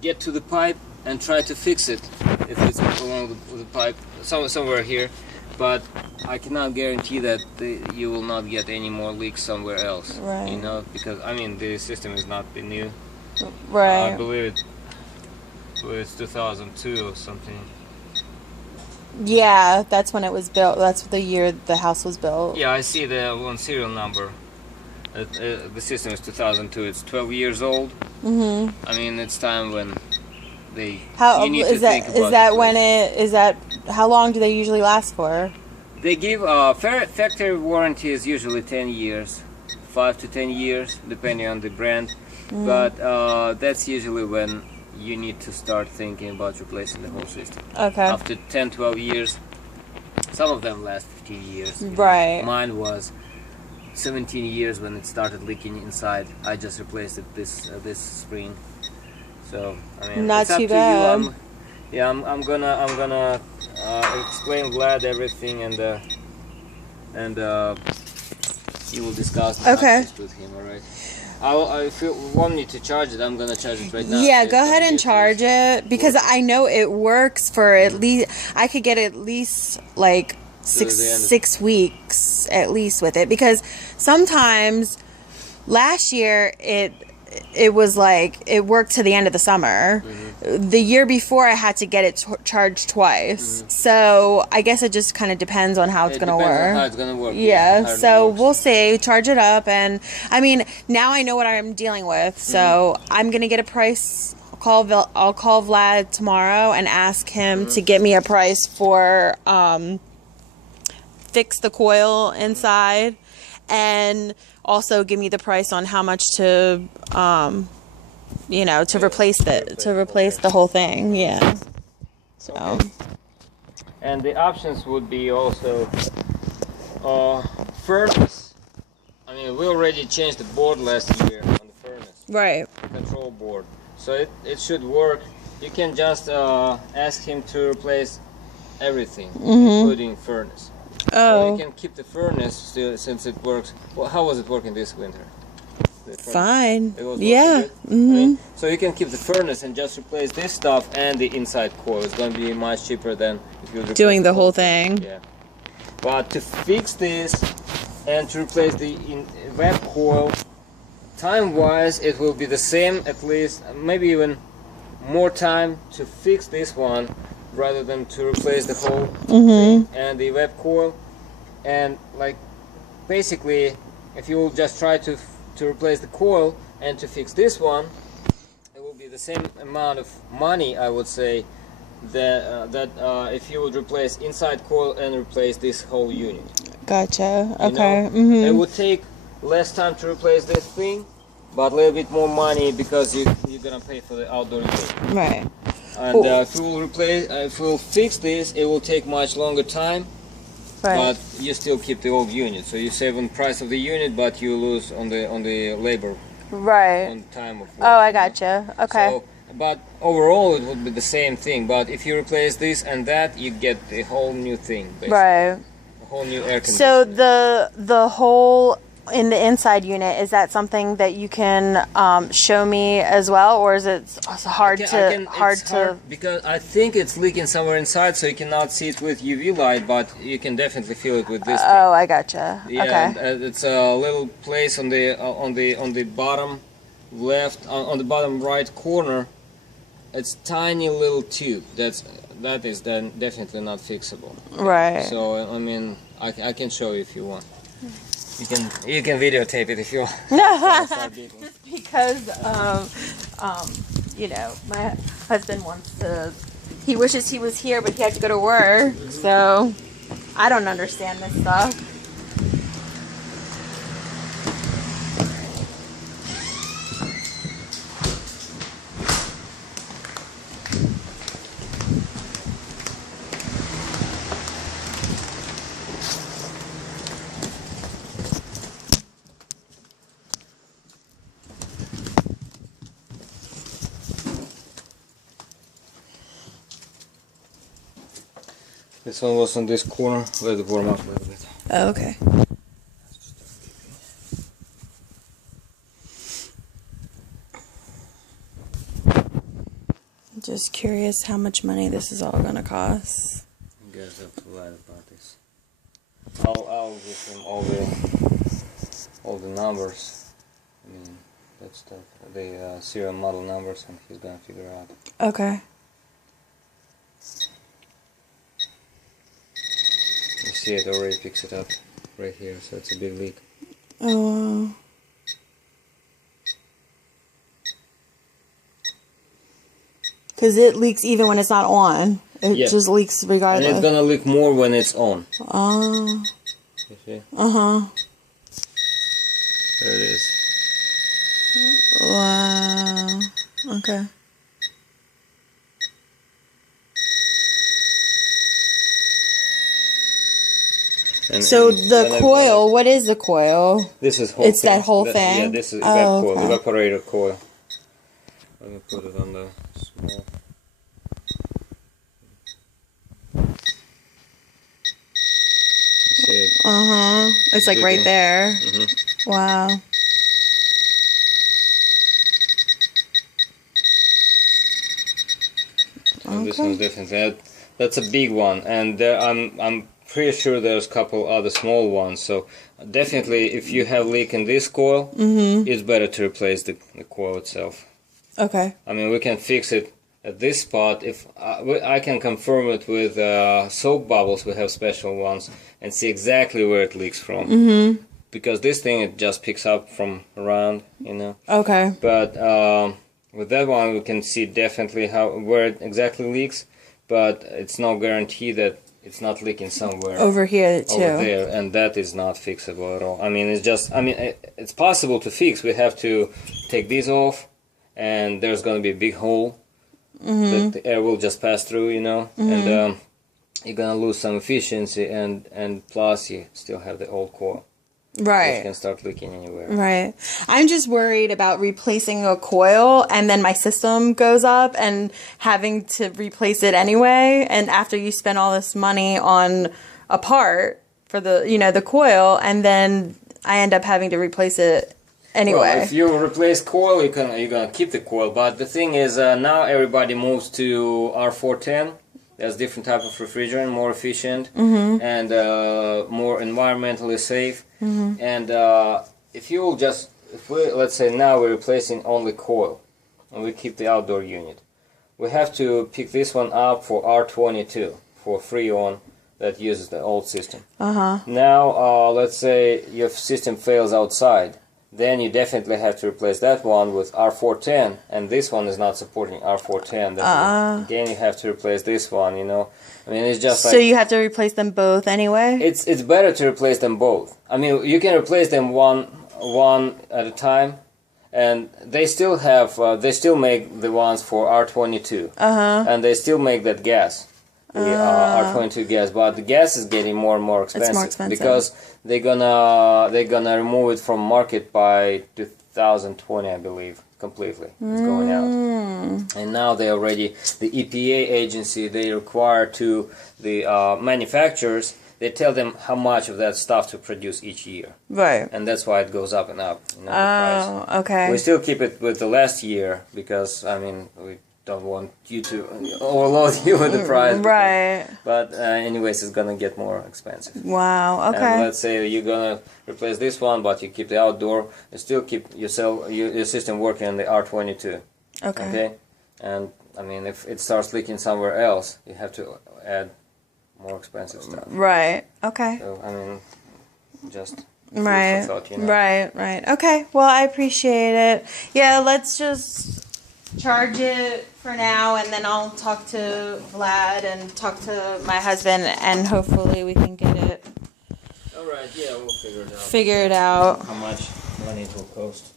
get to the pipe and try to fix it if it's along the pipe somewhere here, but I cannot guarantee that you will not get any more leaks somewhere else. Right. You know, because I mean the system is not the new. Right. I believe it's 2002 or something. Yeah, that's when it was built. That's the year the house was built. Yeah, I see the one serial number. The system is 2002. It's 12 years old. Mhm. I mean, it's time when they. How you need is to that? think Is about that the when place. it is that? How long do they usually last for? They give factory warranty is usually 10 years, 5 to 10 years, depending on the brand. But that's usually when you need to start thinking about replacing the whole system. Okay. After 10, 12 years, some of them last 15 years. Right. Mine was 17 years when it started leaking inside. I just replaced it this spring. So I mean, Not it's up too to bad. you. I'm gonna explain Vlad everything and you will discuss the Okay. options with him. All right. If you want me to charge it, I'm gonna charge it right now. Yeah, So go it's ahead gonna and be charge it because I know it works for at least. I could get at least like the end of- 6 weeks at least with it because sometimes last year it was like it worked to the end of the summer. The year before I had to get it charged twice. So I guess it just kind of depends on how it's It going to depends on work. how it's gonna work. Yeah, how it so works. we'll see. Charge it up, and I mean, now I know what I'm dealing with. So I'm gonna get a price. I'll call Vlad tomorrow and ask him to get me a price for fix the coil inside, and also give me the price on how much to to replace the whole thing. Yeah. So. Okay. And the options would be also furnace. I mean, we already changed the board last year on the furnace, Right. control board. So it should work. You can just ask him to replace everything, including furnace. So Oh. you can keep the furnace still, since it works. Well, how was it working this winter? The furnace? Fine. It was working Yeah. good? I mean, so you can keep the furnace and just replace this stuff and the inside coil. It's going to be much cheaper than if you replace Doing the whole thing. Yeah. But to fix this and to replace the web coil, time-wise, it will be the same, at least, maybe even more time to fix this one rather than to replace the whole thing and the web coil. And like, basically, if you will just try to replace the coil and to fix this one, it will be the same amount of money, I would say, that if you would replace inside coil and replace this whole unit. Gotcha. You Okay. know? It would take less time to replace this thing, but a little bit more money because you're gonna pay for the outdoor unit. Right. And if you will fix this, it will take much longer time. Right. But you still keep the old unit, so you save on price of the unit, but you lose on the labor, Right. on time of work. Oh, I gotcha. Okay. So, but overall, it would be the same thing. But if you replace this and that, you get the whole new thing, basically. Right. A whole new air conditioner. So the hole in the inside unit, is that something that you can show me as well, or is it hard It's to hard because I think it's leaking somewhere inside, so you cannot see it with UV light, but you can definitely feel it with this thing. Oh, I gotcha. Yeah, Okay. and, it's a little place on the bottom left, on the bottom right corner. It's tiny little tube. That is then definitely not fixable. Right. So I mean, I can show you if you want. You can videotape it if you want. Because my husband he wishes he was here, but he had to go to work, so I don't understand this stuff. This one was on this corner. Let it warm up a little bit. Oh, okay. Just curious how much money this is all gonna cost. You guys have to lie about this. I'll give him all the numbers. I mean, that stuff, the serial model numbers, and he's gonna figure out. Okay. You see it already picks it up right here, so it's a big leak. Oh. Because it leaks even when it's not on. It just leaks regardless. And it's gonna leak more when it's on. Oh. You see? Uh-huh. There it is. Wow. Okay. And, So and the coil, what is the coil? This is whole It's thing. that whole thing? Yeah, this is Oh, coil, okay. evaporator coil. Let me put it on the small. You see it? Uh-huh. It's like right there. Mm-hmm. Wow. And this one's definitely that's a big one, and I'm pretty sure there's a couple other small ones. So definitely, if you have leak in this coil, it's better to replace the coil itself. Okay. I mean, we can fix it at this spot. If I can confirm it with soap bubbles, we have special ones, and see exactly where it leaks from. Because this thing, it just picks up from around, you know. Okay. But with that one, we can see definitely where it exactly leaks, but it's no guarantee that it's not leaking somewhere Over here too. over there, and that is not fixable at all. I mean, it's possible to fix. We have to take these off, and there's going to be a big hole that the air will just pass through, you know, and you're going to lose some efficiency, and plus you still have the old coil. Right. Which can start leaking anywhere. Right. I'm just worried about replacing a coil and then my system goes up and having to replace it anyway. And after you spend all this money on a part for the coil, and then I end up having to replace it anyway. Well, if you replace coil, you're gonna keep the coil. But the thing is, now everybody moves to R410. There's different type of refrigerant, more efficient and more environmentally safe. And if let's say now we're replacing only coil, and we keep the outdoor unit, we have to pick this one up for R22 for Freon that uses the old system. Now, let's say your system fails outside. Then you definitely have to replace that one with R410, and this one is not supporting R410. Then again, you have to replace this one, you know. I mean, it's just like... So you have to replace them both anyway? It's better to replace them both. I mean, you can replace them one at a time, and they still have, they still make the ones for R22. And they still make that gas. The R22 gas, but the gas is getting more and more expensive. It's more expensive. Because they're gonna remove it from market by 2020, I believe, completely. It's going out, and now the EPA agency, they require to the manufacturers. They tell them how much of that stuff to produce each year, Right. and that's why it goes up and up. You know, the price. Okay. We still keep it with the last year because I mean we don't want you to overload you with the price. Right. But anyways, it's gonna get more expensive. Wow. Okay. And let's say you're gonna replace this one, but you keep the outdoor. You still keep your system working on the R22. Okay. Okay. And I mean, if it starts leaking somewhere else, you have to add more expensive stuff. Right. Okay. So I mean, just Right. food for thought, you know? Right. Okay. Well, I appreciate it. Yeah, let's just charge it for now, and then I'll talk to Vlad and talk to my husband, and hopefully we can get it All right. Yeah, we'll figure it out. figured out. How much money it will cost.